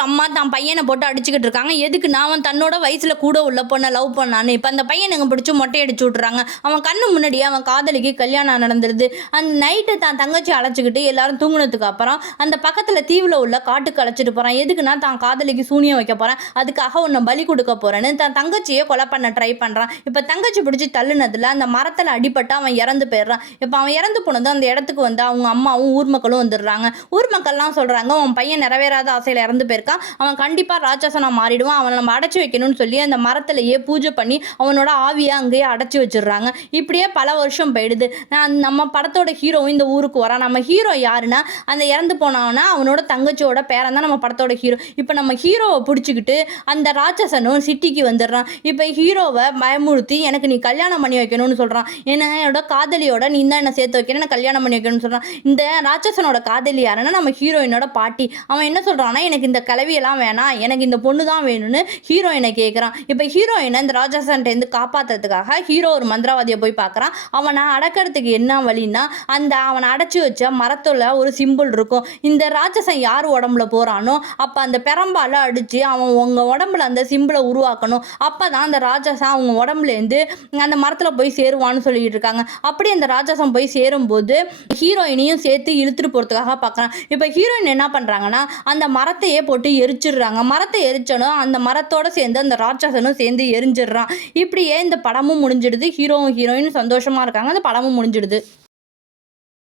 ஒரு அம்மா தான் பையனை போட்டு அடிச்சுக்கிட்டு இருக்காங்க. எதுக்குன்னா அவன் தன்னோட வயசுல கூட உள்ள பொண்ணை லவ் பண்ணான்னு. இப்போ அந்த பையனுங்க பிடிச்சி மொட்டை அடிச்சு விட்றாங்க. அவன் கண்ணு முன்னாடியே அவன் காதலிக்கு கல்யாணம் நடந்துருது. அந்த நைட்டு தான் தங்கச்சி அழைச்சிக்கிட்டு எல்லாரும் தூங்குனதுக்கு அப்புறம் அந்த பக்கத்தில் தீவில் உள்ள காட்டுக்கு அழைச்சிட்டு போகிறான். எதுக்குன்னா தான் காதலிக்கு சூனியம் வைக்க போகிறேன், அதுக்காக உன்னை பலி கொடுக்க போகிறேன்னு தன் தங்கச்சியை கொலை பண்ண ட்ரை பண்ணுறான். இப்போ தங்கச்சி பிடிச்சி தள்ளுனதில் அந்த மரத்தில் அடிபட்டு அவன் இறந்து போயிடுறான். இப்போ அவன் இறந்து போனது அந்த இடத்துக்கு வந்து அவங்க அம்மாவும் ஊர் மக்களும் வந்துடுறாங்க. ஊர் மக்கள்லாம் சொல்கிறாங்க, உன் பையன் நிறைவேறாத ஆசையில் இறந்து போயிருக்கான், அவன் கண்டிப்பாக ராட்சசனாக மாறிடுவான், அவனை நம்ம அடைச்சி வைக்கணும்னு சொல்லி அந்த மரத்திலேயே பூஜை பண்ணி அவனோட ஆவியை அங்கேயே அடைச்சி வச்சிடுறாங்க. இப்படியே பல வருஷம் போயிடுது. நம்ம படத்தோட ஹீரோவும் இந்த ஊருக்கு வரான். நம்ம ஹீரோ யாருன்னா அந்த இறந்து போனவனா அவனோட தங்கச்சியோட பேரன் தான் நம்ம படத்தோட ஹீரோ. இப்போ நம்ம ஹீரோவை பிடிச்சிக்கிட்டு அந்த ராட்சசனும் சிட்டிக்கு வந்துடுறான். இப்போ ஹீரோவை பயமுறுத்தி எனக்கு நீ கல்யாணம் பண்ணி வைக்கணும்னு சொல்கிறான். என்னோட காதலியோட நீ தான் என்ன சேர்த்து வைக்கணும், நான் கல்யாணம் பண்ணி வைக்கணும்னு சொல்கிறான். இந்த ராட்சசனோட காதலி யாருன்னா நம்ம ஹீரோயினோட பாட்டி. அவன் என்ன சொல்கிறான்னா, எனக்கு இந்த கலவியெல்லாம் வேணாம், எனக்கு இந்த பொண்ணு தான் வேணும்னு ஹீரோயினை கேட்குறான். இப்போ ஹீரோயினை இந்த ராட்சசன்ட்டேருந்து காப்பாற்றுறதுக்காக ஹீரோ ஒரு மந்திரவாதியை போய் பார்க்குறான். அவனை அடக்கிறதுக்கு என்ன வழின்னா, அந்த அவனை அடைச்சி வச்ச மரத்தில் ஒரு சிம்பிள் இருக்கும். இந்த ராட்சசன் யார் உடம்புல போகிறானோ அப்போ அந்த பெரம்பால் அடித்து அவன் உங்கள் உடம்புல அந்த சிம்பிளை உருவாக்கணும். அப்போ தான் அந்த ராட்சசன் அவங்க உடம்புலேருந்து அந்த மரத்தில் போய் சேருவான்னு சொல்லிட்டு இருக்காங்க. அப்படி அந்த ராட்சசன் போய் சேரும்போது ஹீரோயினையும் சேர்த்து இழுத்துட்டு போகிறதுக்காக பார்க்குறான். இப்போ ஹீரோயின் என்ன பண்ணுறாங்கன்னா, அந்த மரத்தையே போட்டு எரிச்சிடுறாங்க. மரத்தை எரிச்சனும் அந்த மரத்தோடு சேர்ந்து அந்த ராட்சசனும் சேர்ந்து எரிஞ்சிடுறான். இப்படியே இந்த படமும் முடிஞ்சிடுது. ஹீரோவும் ஹீரோயினும் சந்தோஷமாக இருக்காங்க. அந்த படமும் முடிஞ்சிடுது.